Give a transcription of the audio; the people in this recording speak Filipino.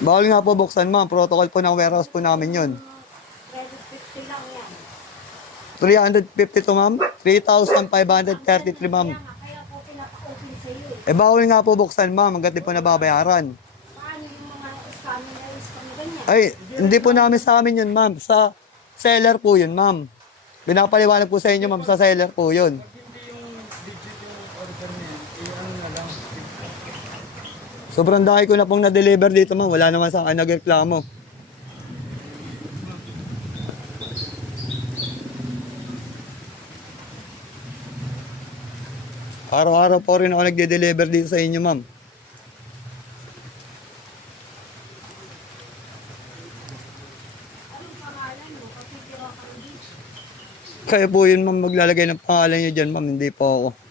Bawal nga po buksan, ma'am. Protocol po ng warehouse po namin yun. 350 lang yan. 350 to, ma'am. 3,533, ma'am. Kaya po pinapa-open sa iyo. Eh, bawal nga po buksan, ma'am. Hanggat di po nababayaran. Paano yung mga scam ganyan? Ay, hindi po namin sa amin yun, ma'am. Sa seller po yun, ma'am. Pinapaliwanag po sa inyo, ma'am. Sa seller po yun. Sobrang dami ko na pong na-deliver dito, ma'am. Wala naman sa akin nagreklamo. Araw-araw po rin ako nagde-deliver dito sa inyo, ma'am. Anong pangalan mo? Kasi tira kang dito. Kaya po yun, ma'am, maglalagay ng pangalan nyo dyan, ma'am. Hindi po ako.